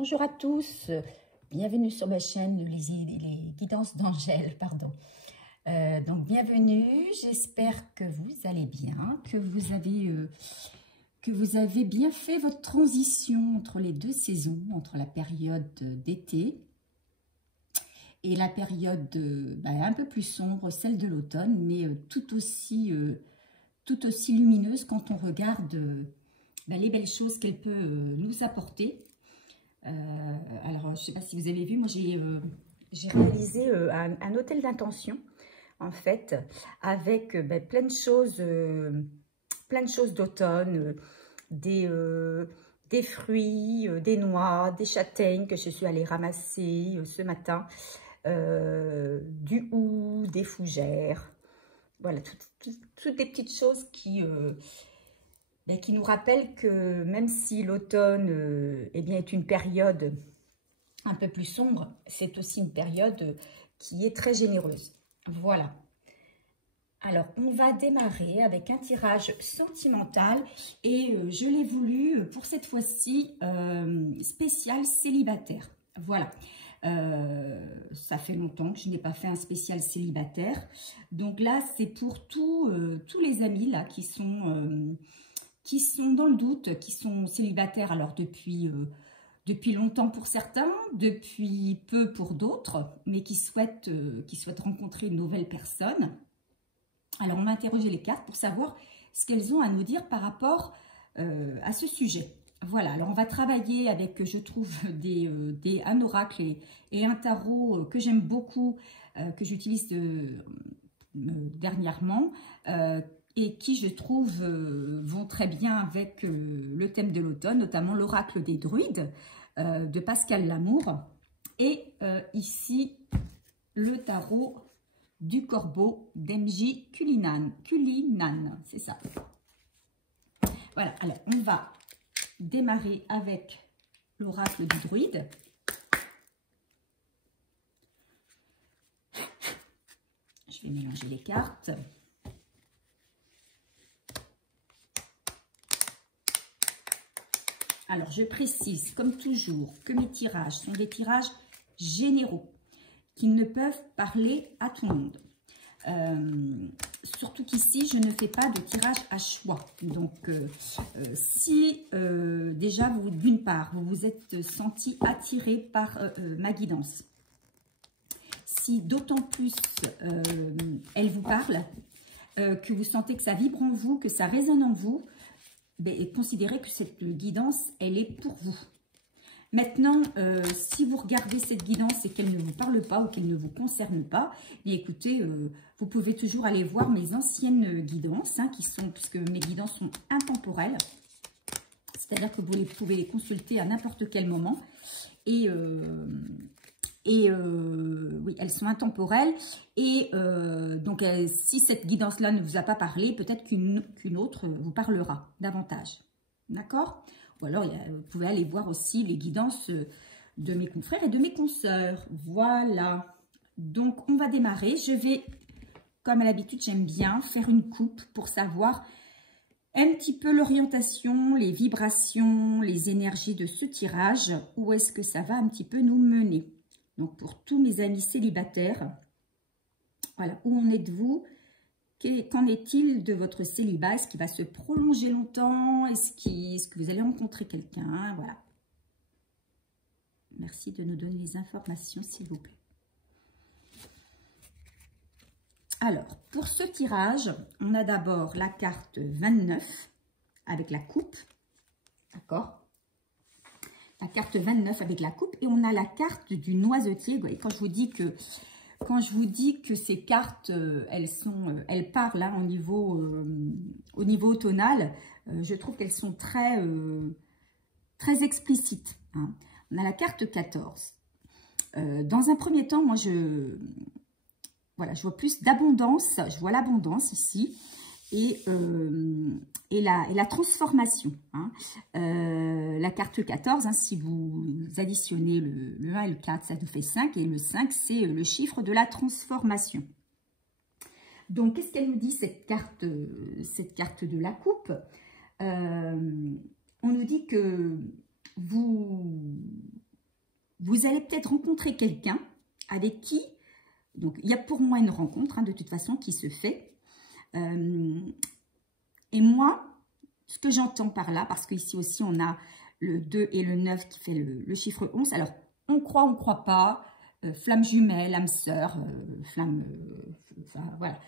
Bonjour à tous, bienvenue sur ma chaîne les guidances d'Angèle, pardon. Donc bienvenue, j'espère que vous allez bien, que vous avez bien fait votre transition entre les deux saisons, entre la période d'été et la période un peu plus sombre, celle de l'automne, mais tout aussi lumineuse quand on regarde les belles choses qu'elle peut nous apporter. Alors, je ne sais pas si vous avez vu, moi j'ai réalisé un hôtel d'intention, en fait, avec plein de choses d'automne, des fruits, des noix, des châtaignes que je suis allée ramasser ce matin, du hou, des fougères, voilà, toutes des petites choses qui nous rappellent que même si l'automne est une période un peu plus sombre, c'est aussi une période qui est très généreuse. Voilà. Alors, on va démarrer avec un tirage sentimental et je l'ai voulu pour cette fois-ci spécial célibataire. Voilà. Ça fait longtemps que je n'ai pas fait un spécial célibataire. Donc là, c'est pour tous les amis là qui sont dans le doute, qui sont célibataires alors depuis longtemps pour certains, depuis peu pour d'autres, mais qui souhaitent rencontrer une nouvelle personne. Alors, on va interroger les cartes pour savoir ce qu'elles ont à nous dire par rapport à ce sujet. Voilà, alors on va travailler avec, je trouve, un oracle et un tarot que j'aime beaucoup, que j'utilise dernièrement, et qui, je trouve, vont très bien avec le thème de l'automne, notamment l'oracle des druides de Pascal Lamour. Et ici, le tarot du corbeau d'M.J. Cullinan, c'est ça. Voilà, alors on va démarrer avec l'oracle du druide. Je vais mélanger les cartes. Alors, je précise, comme toujours, que mes tirages sont des tirages généraux, qui ne peuvent parler à tout le monde. Surtout qu'ici, je ne fais pas de tirage à choix. Donc, si déjà, d'une part, vous vous êtes senti attiré par ma guidance, si d'autant plus elle vous parle, que vous sentez que ça vibre en vous, que ça résonne en vous, et considérez que cette guidance, elle est pour vous. Maintenant, si vous regardez cette guidance et qu'elle ne vous parle pas ou qu'elle ne vous concerne pas, bien écoutez, vous pouvez toujours aller voir mes anciennes guidances, puisque mes guidances sont intemporelles. C'est-à-dire que vous pouvez les consulter à n'importe quel moment. Oui, elles sont intemporelles. Et donc, si cette guidance-là ne vous a pas parlé, peut-être qu'une autre vous parlera davantage. D'accord ? Ou alors, vous pouvez aller voir aussi les guidances de mes confrères et de mes consoeurs. Voilà. Donc, on va démarrer. Je vais, comme à l'habitude, j'aime bien faire une coupe pour savoir un petit peu l'orientation, les vibrations, les énergies de ce tirage. Où est-ce que ça va un petit peu nous mener? Donc, pour tous mes amis célibataires, voilà, où en êtes-vous? Qu'en est-il de votre célibat? Est-ce qu'il va se prolonger longtemps? Est-ce que vous allez rencontrer quelqu'un? Voilà. Merci de nous donner les informations, s'il vous plaît. Alors, pour ce tirage, on a d'abord la carte 29 avec la coupe. D'accord? La carte 29 avec la coupe. Et on a la carte du noisetier. Et quand je vous dis que ces cartes, elles parlent hein, au niveau automnal, je trouve qu'elles sont très explicites. Hein. On a la carte 14. Dans un premier temps, moi, je vois plus d'abondance. Je vois l'abondance ici. Et la transformation. Hein. La carte 14, hein, si vous additionnez le 1 et le 4, ça nous fait 5. Et le 5, c'est le chiffre de la transformation. Donc, qu'est-ce qu'elle nous dit, cette carte de la coupe? On nous dit que vous vous allez peut-être rencontrer quelqu'un avec qui, donc il y a pour moi une rencontre de toute façon qui se fait. Et moi, ce que j'entends par là, parce qu'ici aussi on a le 2 et le 9 qui fait le chiffre 11. Alors, on croit pas, flamme jumelle, âme sœur, flamme, enfin, voilà.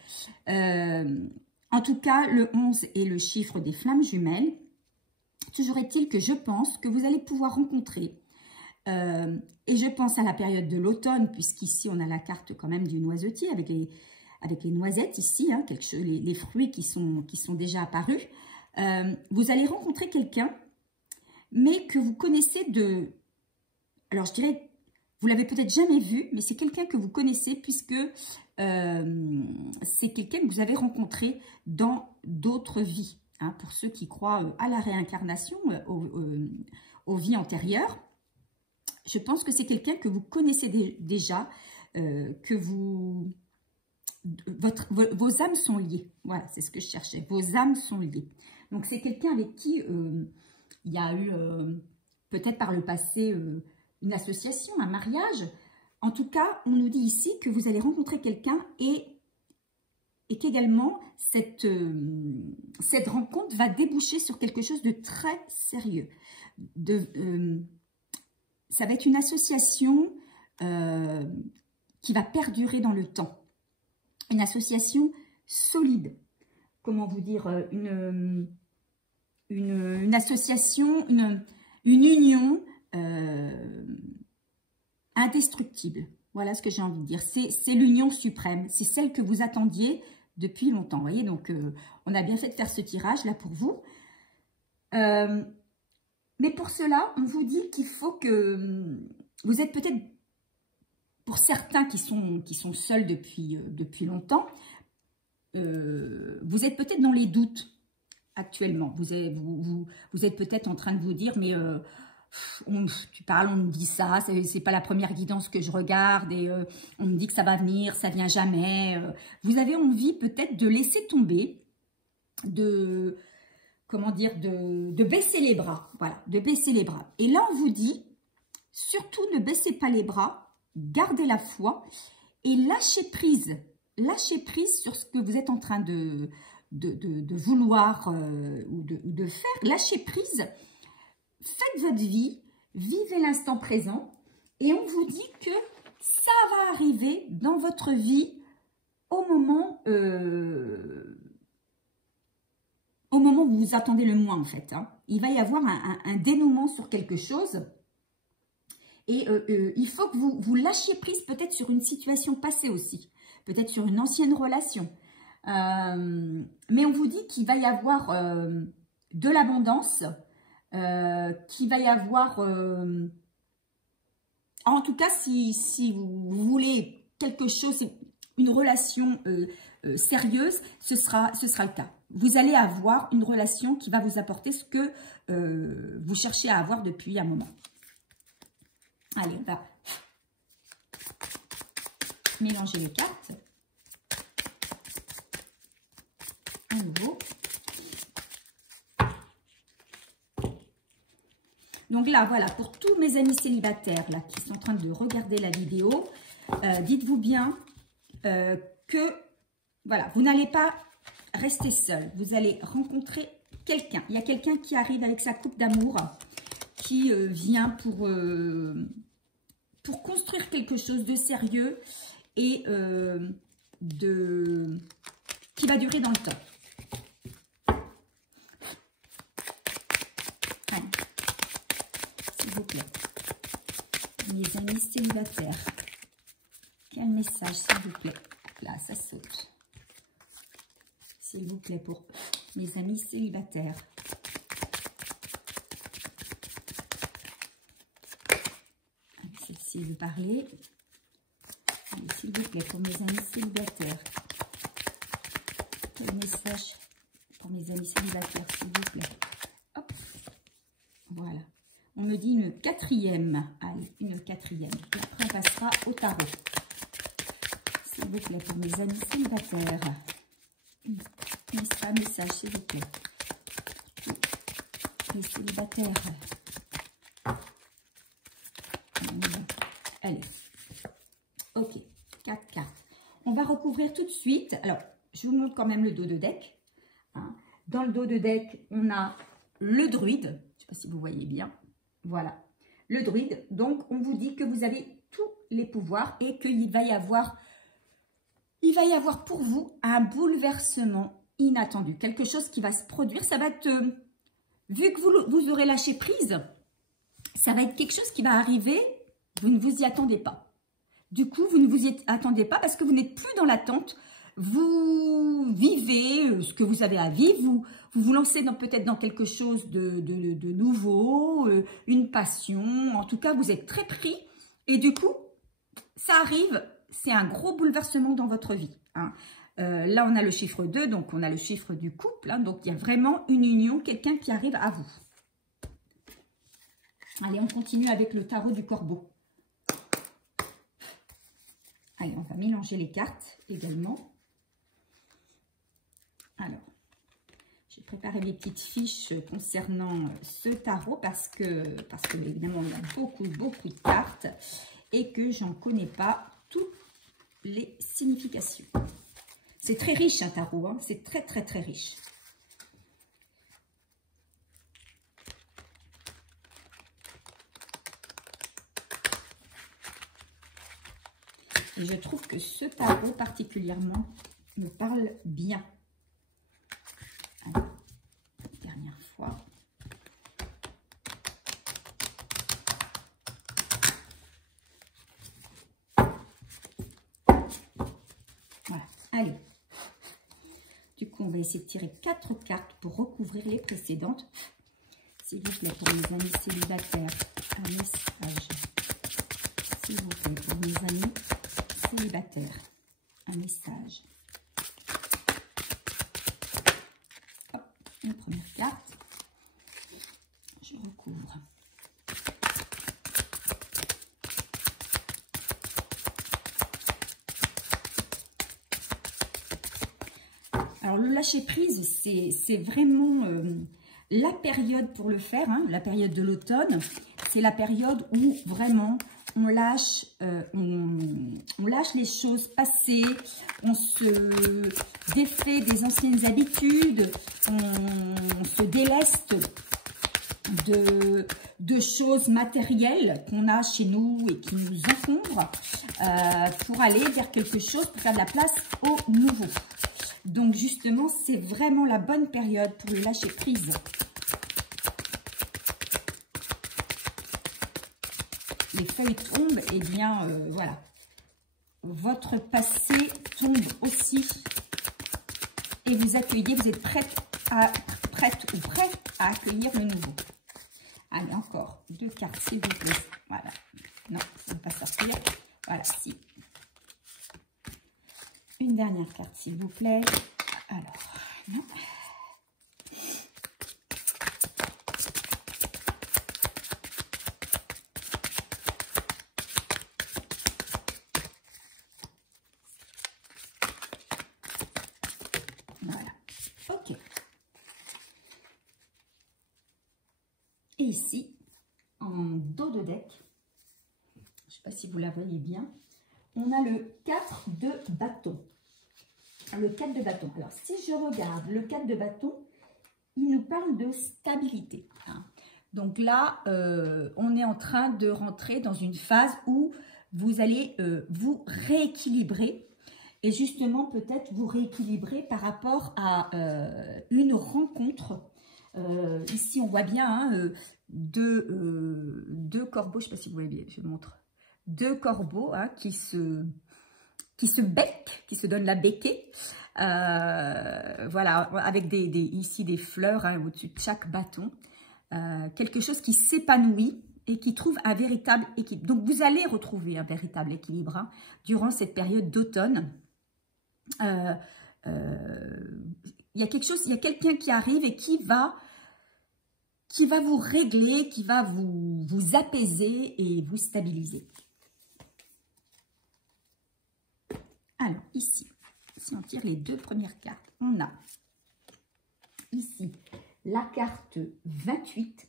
En tout cas, le 11 est le chiffre des flammes jumelles. Toujours est-il que je pense que vous allez pouvoir rencontrer, et je pense à la période de l'automne, puisqu'ici on a la carte quand même du noisetier avec les noisettes ici, hein, les fruits qui sont déjà apparus. Vous allez rencontrer quelqu'un, mais que vous connaissez alors je dirais, vous l'avez peut-être jamais vu, mais c'est quelqu'un que vous connaissez puisque c'est quelqu'un que vous avez rencontré dans d'autres vies. Hein, pour ceux qui croient à la réincarnation, aux vies antérieures, je pense que c'est quelqu'un que vous connaissez déjà, que vos âmes sont liées. Voilà, c'est ce que je cherchais. Vos âmes sont liées. Donc, c'est quelqu'un avec qui il y a eu peut-être par le passé une association, un mariage. En tout cas, on nous dit ici que vous allez rencontrer quelqu'un et qu'également cette rencontre va déboucher sur quelque chose de très sérieux. Ça va être une association qui va perdurer dans le temps. Une association solide. Comment vous dire, une association, une union indestructible. Voilà ce que j'ai envie de dire. C'est l'union suprême. C'est celle que vous attendiez depuis longtemps. Vous voyez, donc on a bien fait de faire ce tirage là pour vous. Mais pour cela, on vous dit qu'il faut que vous êtes peut-être, pour certains qui sont seuls depuis longtemps, vous êtes peut-être dans les doutes actuellement. Vous êtes peut-être en train de vous dire, mais tu parles, on me dit ça, c'est pas la première guidance que je regarde et on me dit que ça va venir, ça vient jamais. Vous avez envie peut-être de laisser tomber, comment dire, de baisser les bras. Voilà, de baisser les bras. Et là, on vous dit, surtout ne baissez pas les bras, gardez la foi et lâchez prise. Lâchez prise sur ce que vous êtes en train de vouloir ou de faire. Lâchez prise. Faites votre vie, vivez l'instant présent et on vous dit que ça va arriver dans votre vie au moment où vous vous attendez le moins en fait. Hein. Il va y avoir un dénouement sur quelque chose et il faut que vous lâchiez prise peut-être sur une situation passée aussi, peut-être sur une ancienne relation. Mais on vous dit qu'il va y avoir de l'abondance, qu'il va y avoir, en tout cas si vous voulez quelque chose, une relation sérieuse, ce sera le cas. Vous allez avoir une relation qui va vous apporter ce que vous cherchez à avoir depuis un moment. Allez, on va mélanger les cartes. À nouveau. Donc là, voilà, pour tous mes amis célibataires là, qui sont en train de regarder la vidéo, dites-vous bien que voilà, vous n'allez pas rester seul. Vous allez rencontrer quelqu'un. Il y a quelqu'un qui arrive avec sa coupe d'amour, qui vient pour construire quelque chose de sérieux et qui va durer dans le temps. S'il vous plaît. Mes amis célibataires. Quel message, s'il vous plaît. Là, ça saute. S'il vous plaît, pour mes amis célibataires. Celle-ci veut parler. S'il vous plaît, pour mes amis célibataires. Quel message pour mes amis célibataires, s'il vous plaît. Hop. Voilà. On me dit une quatrième. Allez, une quatrième. Et après, on passera au tarot. S'il vous plaît, pour mes amis célibataires. Un message, s'il vous plaît. Les célibataires. Allez. Ok, 4 cartes. On va recouvrir tout de suite. Alors, je vous montre quand même le dos de deck. Hein. Dans le dos de deck, on a le druide. Je ne sais pas si vous voyez bien. Voilà, le druide. Donc, on vous dit que vous avez tous les pouvoirs et qu'il va y avoir pour vous un bouleversement inattendu. Quelque chose qui va se produire. Ça va être, vu que vous aurez lâché prise, ça va être quelque chose qui va arriver. Vous ne vous y attendez pas. Du coup, vous ne vous y attendez pas parce que vous n'êtes plus dans l'attente. Vous vivez ce que vous avez à vivre. Vous lancez peut-être dans quelque chose de nouveau, une passion. En tout cas, vous êtes très pris. Et du coup, ça arrive. C'est un gros bouleversement dans votre vie. Hein. Là, on a le chiffre 2, donc on a le chiffre du couple. Hein, donc, il y a vraiment une union, quelqu'un qui arrive à vous. Allez, on continue avec le tarot du corbeau. Allez, on va mélanger les cartes également. Alors, j'ai préparé mes petites fiches concernant ce tarot parce que évidemment, il y a beaucoup de cartes et que j'en connais pas toutes les significations. C'est très riche un tarot, hein, c'est très riche. Et je trouve que ce tarot particulièrement me parle bien. Alors, dernière fois. Voilà, allez. Du coup, on va essayer de tirer 4 cartes pour recouvrir les précédentes. S'il vous plaît, pour mes amis célibataires, un message. S'il vous plaît, pour mes amis célibataire, un message. Hop, une première carte. Je recouvre. Alors, le lâcher-prise, c'est vraiment la période pour le faire, hein, la période de l'automne. C'est la période où vraiment on lâche les choses passées, on se défait des anciennes habitudes, on se déleste de choses matérielles qu'on a chez nous et qui nous encombrent pour aller vers quelque chose, pour faire de la place au nouveau. Donc justement, c'est vraiment la bonne période pour le lâcher prise. Les feuilles tombent, et bien voilà. Votre passé tombe aussi. Et vous accueillez, vous êtes prête ou prêt à accueillir le nouveau. Allez, encore 2 cartes, s'il vous plaît. Voilà. Non, ça ne va pas sortir. Voilà, si. Une dernière carte, s'il vous plaît. Alors, non. Voilà. Ok. Et ici, en dos de deck, je ne sais pas si vous la voyez bien, on a le 4 de bâton. Le 4 de bâton. Alors, si je regarde le 4 de bâton, il nous parle de stabilité. Hein. Donc là, on est en train de rentrer dans une phase où vous allez vous rééquilibrer. Et justement, peut-être vous rééquilibrer par rapport à une rencontre. Ici, on voit bien hein, deux corbeaux. Je ne sais pas si vous voyez bien, je vous montre. 2 corbeaux hein, qui se becquent, qui se donnent la becquée. Voilà, avec ici des fleurs hein, au-dessus de chaque bâton. Quelque chose qui s'épanouit et qui trouve un véritable équilibre. Donc, vous allez retrouver un véritable équilibre hein, durant cette période d'automne. Il y a quelque chose, il y a quelqu'un qui arrive et qui va vous régler, qui va vous apaiser et vous stabiliser. Alors, ici, si on tire les 2 premières cartes, on a ici la carte 28.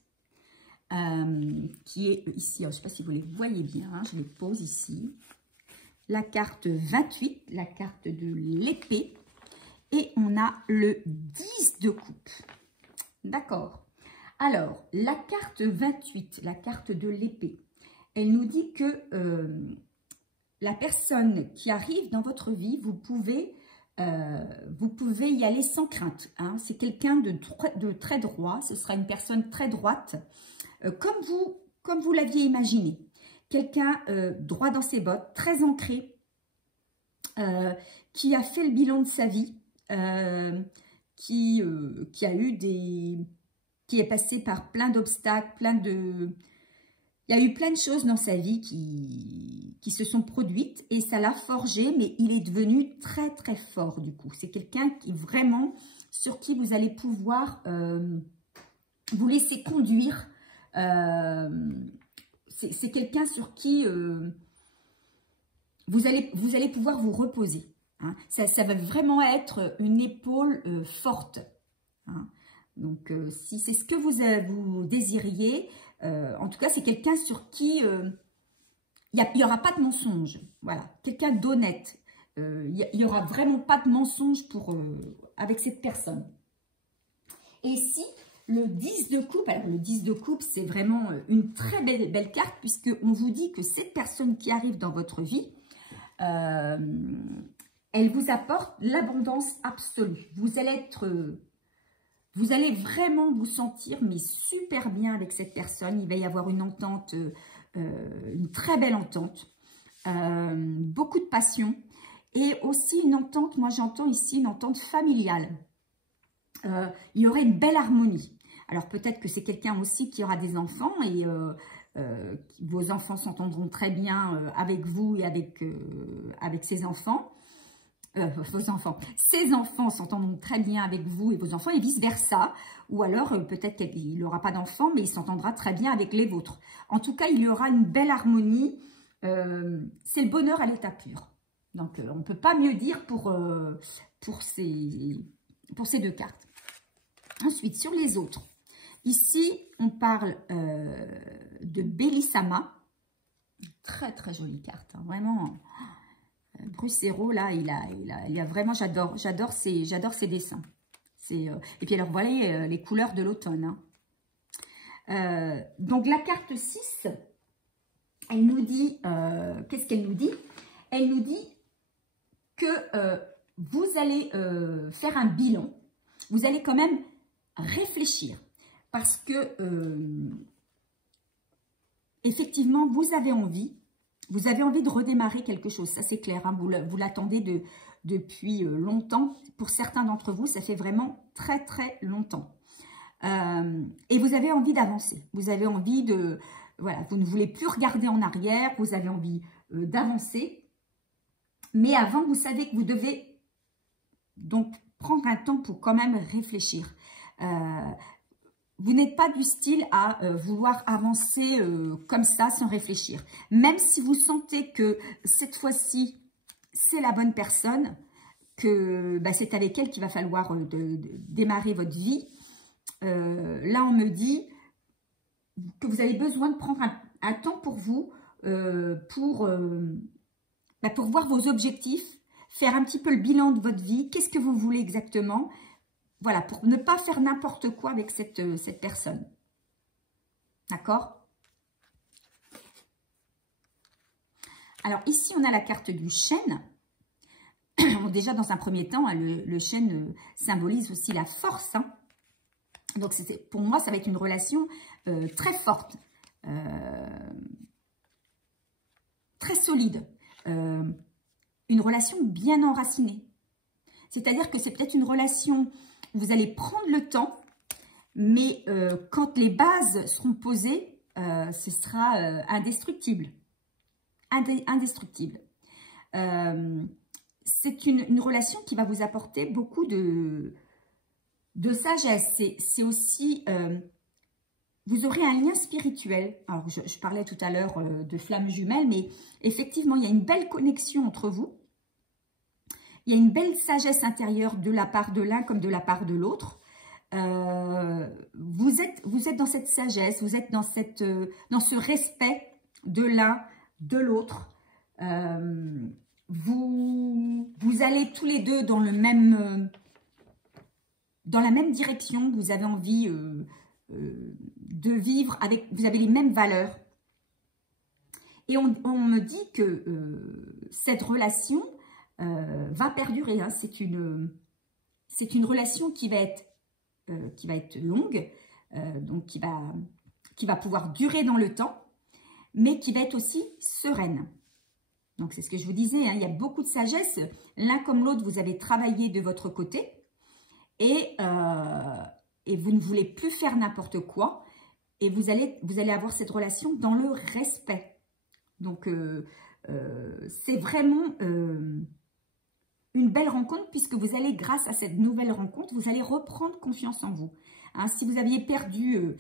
qui est ici. Alors, je ne sais pas si vous les voyez bien, hein, je les pose ici. La carte 28, la carte de l'épée. Et on a le 10 de coupe. D'accord. Alors, la carte 28, la carte de l'épée, elle nous dit que la personne qui arrive dans votre vie, vous pouvez y aller sans crainte. Hein. C'est quelqu'un de très droit, ce sera une personne très droite, comme vous l'aviez imaginé. Quelqu'un droit dans ses bottes, très ancré, qui a fait le bilan de sa vie, qui est passé par plein d'obstacles, il y a eu plein de choses dans sa vie qui se sont produites et ça l'a forgé, mais il est devenu très très fort du coup. C'est quelqu'un qui vraiment, sur qui vous allez pouvoir vous laisser conduire. C'est quelqu'un sur qui vous allez pouvoir vous reposer. Hein. Ça va vraiment être une épaule forte. Hein. Donc, si c'est ce que vous désiriez, en tout cas, c'est quelqu'un sur qui il n'y aura pas de mensonge. Voilà, quelqu'un d'honnête. Il n'y aura vraiment pas de mensonge avec cette personne. Et ici, le 10 de coupe, alors le 10 de coupe, c'est vraiment une très belle carte, puisqu'on vous dit que cette personne qui arrive dans votre vie, elle vous apporte l'abondance absolue. Vous allez vraiment vous sentir mais super bien avec cette personne. Il va y avoir une entente, une très belle entente, beaucoup de passion et aussi une entente, moi j'entends ici une entente familiale. Il y aurait une belle harmonie. Alors peut-être que c'est quelqu'un aussi qui aura des enfants et vos enfants s'entendront très bien avec vous et avec ses enfants. Ses enfants s'entendront très bien avec vous et vos enfants et vice-versa. Ou alors, peut-être qu'il n'aura pas d'enfants, mais il s'entendra très bien avec les vôtres. En tout cas, il y aura une belle harmonie. C'est le bonheur à l'état pur. Donc, on ne peut pas mieux dire pour ces deux cartes. Ensuite, sur les autres. Ici, on parle de Bellissama. Très, très jolie carte. Hein, vraiment... Brucero, là, il a vraiment, j'adore ses dessins. Et puis alors, voilà les couleurs de l'automne. Hein. Donc, la carte 6, elle nous dit, qu'est-ce qu'elle nous dit? Elle nous dit que vous allez faire un bilan. Vous allez quand même réfléchir. Parce que, effectivement, vous avez envie de redémarrer quelque chose, ça c'est clair, hein, vous l'attendez depuis longtemps. Pour certains d'entre vous, ça fait vraiment très très longtemps. Et vous avez envie d'avancer, vous avez envie de... Voilà, vous ne voulez plus regarder en arrière, vous avez envie d'avancer. Mais avant, vous savez que vous devez donc prendre un temps pour quand même réfléchir. Vous n'êtes pas du style à vouloir avancer comme ça sans réfléchir. Même si vous sentez que cette fois-ci, c'est la bonne personne, que c'est avec elle qu'il va falloir démarrer votre vie. Là, on me dit que vous avez besoin de prendre un temps pour vous, pour voir vos objectifs, faire un petit peu le bilan de votre vie. Qu'est-ce que vous voulez exactement ? Voilà, pour ne pas faire n'importe quoi avec cette personne. D'accord? Alors, ici, on a la carte du chêne. Déjà, dans un premier temps, hein, le chêne symbolise aussi la force. Hein. Donc, pour moi, ça va être une relation très forte, très solide. Une relation bien enracinée. C'est-à-dire que c'est peut-être une relation... Vous allez prendre le temps, mais quand les bases seront posées, ce sera indestructible. Indestructible. C'est une relation qui va vous apporter beaucoup de sagesse. C'est aussi... vous aurez un lien spirituel. Alors, je parlais tout à l'heure de flammes jumelles, mais effectivement, il y a une belle connexion entre vous. Il y a une belle sagesse intérieure de la part de l'un comme de la part de l'autre. vous êtes dans cette sagesse, vous êtes dans ce respect de l'un, de l'autre. Vous allez tous les deux dans la même direction. Vous avez envie de vivre avec, vous avez les mêmes valeurs. Et on me dit que cette relation va perdurer. Hein. C'est une relation qui va être longue, donc qui va pouvoir durer dans le temps, mais qui va être aussi sereine. Donc, c'est ce que je vous disais, hein, il y a beaucoup de sagesse. L'un comme l'autre, vous avez travaillé de votre côté et vous ne voulez plus faire n'importe quoi. Et vous allez avoir cette relation dans le respect. Donc, c'est vraiment une belle rencontre puisque vous allez, grâce à cette nouvelle rencontre, vous allez reprendre confiance en vous. Hein, si vous aviez perdu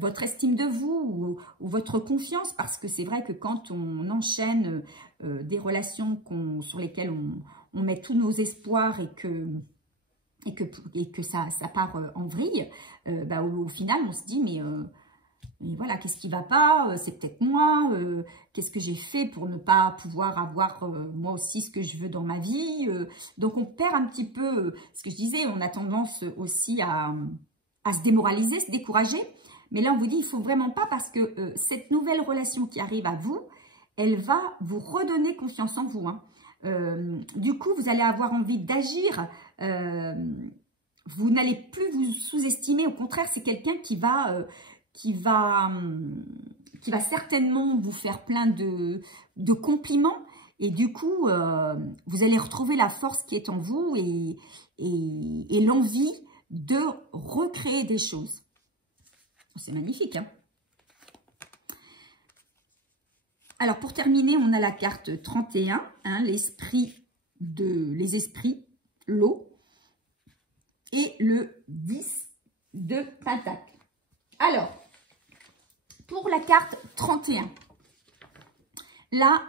votre estime de vous ou votre confiance, parce que c'est vrai que quand on enchaîne des relations sur lesquelles on met tous nos espoirs et que ça part en vrille, au final on se dit mais voilà, qu'est-ce qui ne va pas? C'est peut-être moi. Qu'est-ce que j'ai fait pour ne pas pouvoir avoir moi aussi ce que je veux dans ma vie? Donc on perd un petit peu, ce que je disais, on a tendance aussi à se démoraliser, se décourager. Mais là, on vous dit, il ne faut vraiment pas parce que cette nouvelle relation qui arrive à vous, elle va vous redonner confiance en vous. Hein. Du coup, vous allez avoir envie d'agir. Vous n'allez plus vous sous-estimer. Au contraire, c'est quelqu'un qui va certainement vous faire plein de compliments. Et du coup, vous allez retrouver la force qui est en vous et l'envie de recréer des choses. C'est magnifique, hein? Alors, pour terminer, on a la carte 31, hein, les esprits, l'eau, et le 10 de Pentacle. Alors, pour la carte 31, là,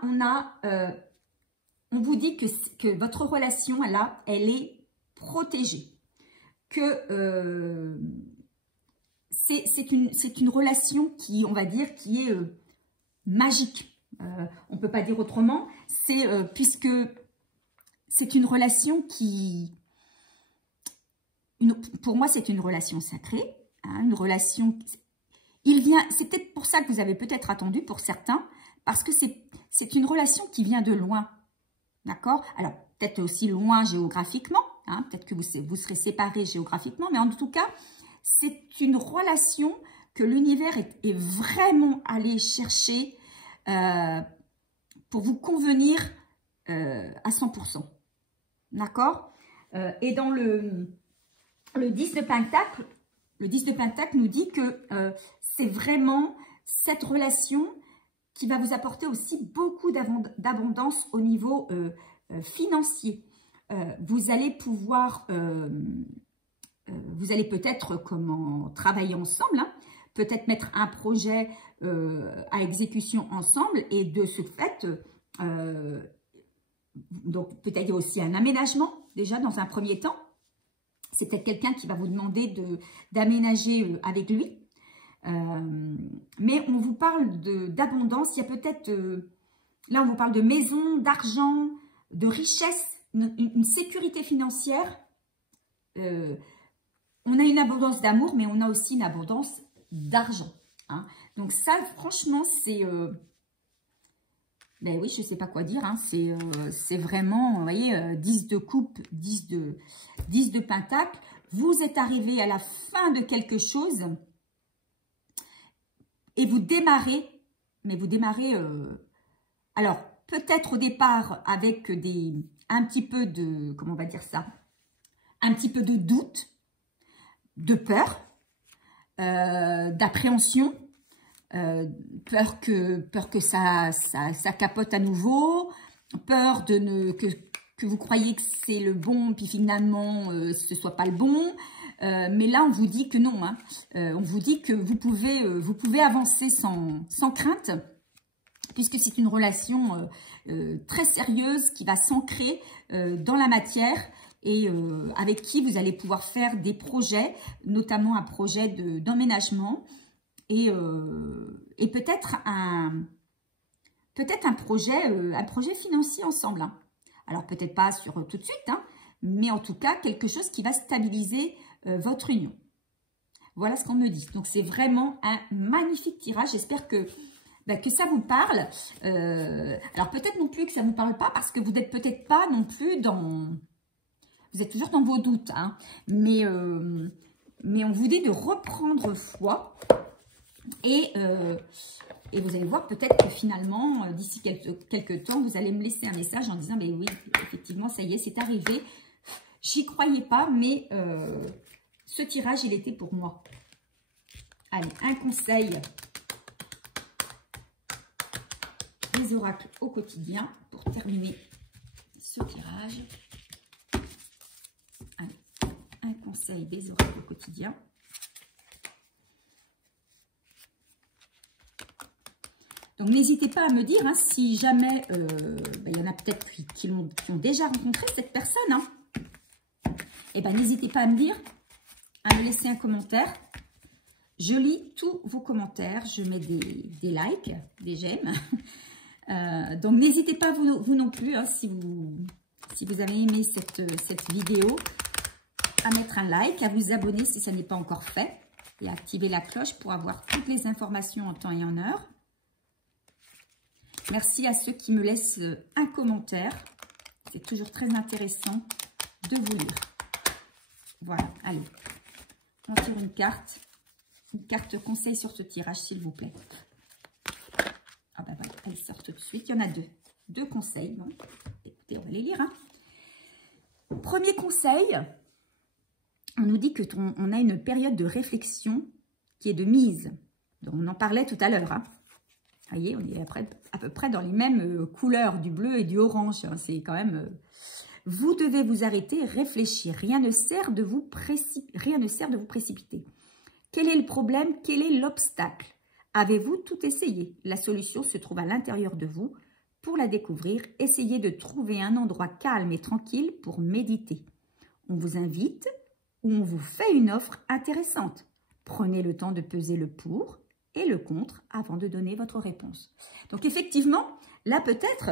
on vous dit que votre relation, là, elle est protégée. Que c'est une relation qui, on va dire, qui est magique. On ne peut pas dire autrement. Puisque c'est une relation qui... pour moi, c'est une relation sacrée. Hein, une relation... C'est peut-être pour ça que vous avez peut-être attendu pour certains. Parce que c'est une relation qui vient de loin. D'accord? Alors, peut-être aussi loin géographiquement. Hein, peut-être que vous serez séparés géographiquement. Mais en tout cas, c'est une relation que l'univers est vraiment allé chercher pour vous convenir à 100%. D'accord? Et dans le 10 de Pentacle, le 10 de Pentacle nous dit que c'est vraiment cette relation qui va vous apporter aussi beaucoup d'abondance au niveau financier. Vous allez pouvoir, vous allez peut-être travailler ensemble, hein, peut-être mettre un projet à exécution ensemble et de ce fait, donc peut-être aussi un aménagement déjà dans un premier temps. C'est peut-être quelqu'un qui va vous demander d'aménager avec lui. Mais on vous parle d'abondance. Il y a peut-être, là on vous parle de maison, d'argent, de richesse, une sécurité financière. On a une abondance d'amour, mais on a aussi une abondance d'argent. Hein. Donc ça, franchement, c'est... ben oui, je ne sais pas quoi dire. Hein. C'est vraiment, vous voyez, 10 de coupe, 10 de pentacle. Vous êtes arrivé à la fin de quelque chose et vous démarrez. Mais vous démarrez... alors, peut-être au départ avec un petit peu de... Comment on va dire ça? Un petit peu de doute, de peur, d'appréhension, peur que ça capote à nouveau, peur que vous croyez que c'est le bon, puis finalement ce ne soit pas le bon. Mais là, on vous dit que non. Hein. On vous dit que vous pouvez avancer sans crainte, puisque c'est une relation très sérieuse qui va s'ancrer dans la matière et avec qui vous allez pouvoir faire des projets, notamment un projet d'emménagement et peut-être un projet financier ensemble. Hein. Alors peut-être pas sur tout de suite, hein, mais en tout cas quelque chose qui va stabiliser votre union. Voilà ce qu'on me dit. Donc c'est vraiment un magnifique tirage. J'espère que ça vous parle. Alors peut-être non plus que ça ne vous parle pas parce que vous n'êtes peut-être pas non plus dans... Vous êtes toujours dans vos doutes. Hein, mais on vous dit de reprendre foi. Et vous allez voir peut-être que finalement, d'ici quelques temps, vous allez me laisser un message en disant, mais oui, effectivement, ça y est, c'est arrivé. J'y croyais pas, mais ce tirage, il était pour moi. Allez, un conseil des oracles au quotidien pour terminer ce tirage. Allez, un conseil des oracles au quotidien. Donc, n'hésitez pas à me dire hein, si jamais, il y en a peut-être qui ont déjà rencontré cette personne. Hein. Eh bien, n'hésitez pas à me dire, à me laisser un commentaire. Je lis tous vos commentaires. Je mets des likes, des j'aime. Donc, n'hésitez pas, vous non plus, hein, si vous avez aimé cette vidéo, à mettre un like, à vous abonner si ça n'est pas encore fait. Et à activer la cloche pour avoir toutes les informations en temps et en heure. Merci à ceux qui me laissent un commentaire. C'est toujours très intéressant de vous lire. Voilà, allez. On tire une carte conseil sur ce tirage, s'il vous plaît. Ah ben voilà, elles sortent tout de suite. Il y en a deux. Deux conseils. Bon, écoutez, on va les lire. Hein. Premier conseil, on nous dit qu'on a une période de réflexion qui est de mise. Donc, on en parlait tout à l'heure. Hein. Vous voyez, on est à peu près dans les mêmes couleurs du bleu et du orange. Hein. C'est quand même... Vous devez vous arrêter, réfléchir. Rien ne sert de vous précipiter. Quel est le problème? Quel est l'obstacle? Avez-vous tout essayé? La solution se trouve à l'intérieur de vous. Pour la découvrir, essayez de trouver un endroit calme et tranquille pour méditer. On vous invite ou on vous fait une offre intéressante. Prenez le temps de peser le pour et le contre avant de donner votre réponse. Donc effectivement, là peut-être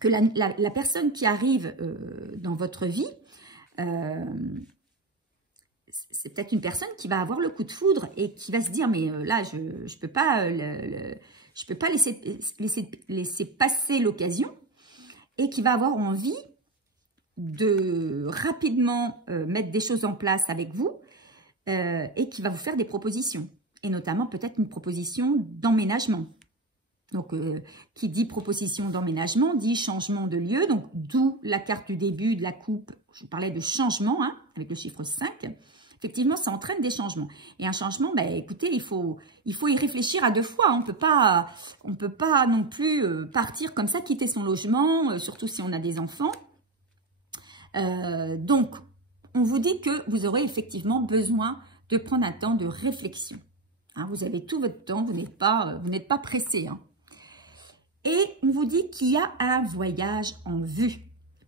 que la personne qui arrive dans votre vie, c'est peut-être une personne qui va avoir le coup de foudre et qui va se dire, mais là, je ne peux pas, laisser passer l'occasion, et qui va avoir envie de rapidement mettre des choses en place avec vous et qui va vous faire des propositions. Et notamment peut-être une proposition d'emménagement. Donc, qui dit proposition d'emménagement, dit changement de lieu. Donc, d'où la carte du début de la coupe. Je parlais de changement, hein, avec le chiffre 5. Effectivement, ça entraîne des changements. Et un changement, ben, écoutez, il faut y réfléchir à deux fois. On ne peut pas non plus partir comme ça, quitter son logement, surtout si on a des enfants. Donc, on vous dit que vous aurez effectivement besoin de prendre un temps de réflexion. Hein, vous avez tout votre temps, vous n'êtes pas pressé. Hein. Et on vous dit qu'il y a un voyage en vue.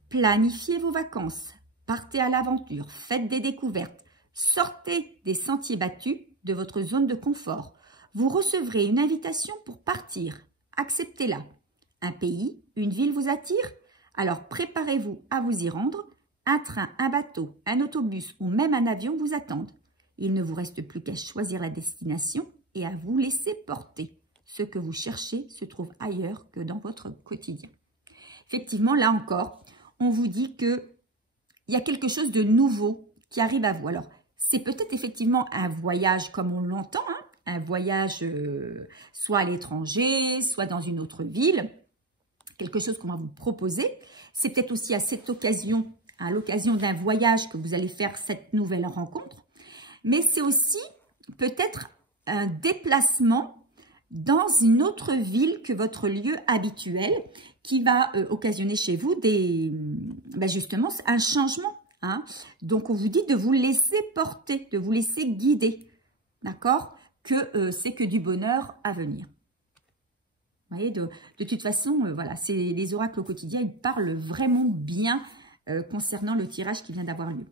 Planifiez vos vacances, partez à l'aventure, faites des découvertes, sortez des sentiers battus de votre zone de confort. Vous recevrez une invitation pour partir, acceptez-la. Un pays, une ville vous attire? Alors préparez-vous à vous y rendre. Un train, un bateau, un autobus ou même un avion vous attendent. Il ne vous reste plus qu'à choisir la destination et à vous laisser porter. Ce que vous cherchez se trouve ailleurs que dans votre quotidien. Effectivement, là encore, on vous dit qu'il y a quelque chose de nouveau qui arrive à vous. Alors, c'est peut-être effectivement un voyage comme on l'entend, hein, un voyage soit à l'étranger, soit dans une autre ville, quelque chose qu'on va vous proposer. C'est peut-être aussi à cette occasion, à l'occasion d'un voyage que vous allez faire cette nouvelle rencontre. Mais c'est aussi peut-être un déplacement dans une autre ville que votre lieu habituel qui va occasionner chez vous justement un changement. Hein. Donc, on vous dit de vous laisser porter, de vous laisser guider. D'accord? Que c'est que du bonheur à venir. Vous Vous voyez, de toute façon, voilà, c'est les oracles au quotidien, ils parlent vraiment bien concernant le tirage qui vient d'avoir lieu.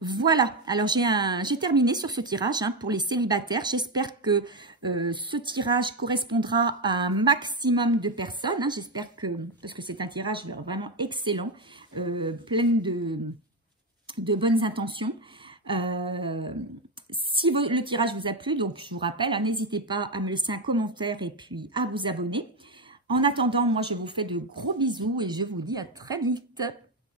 Voilà, alors j'ai terminé sur ce tirage hein, pour les célibataires. J'espère que ce tirage correspondra à un maximum de personnes. Hein. J'espère que, parce que c'est un tirage vraiment excellent, plein de bonnes intentions. Si le tirage vous a plu, donc je vous rappelle, hein, n'hésitez pas à me laisser un commentaire et puis à vous abonner. En attendant, moi je vous fais de gros bisous et je vous dis à très vite.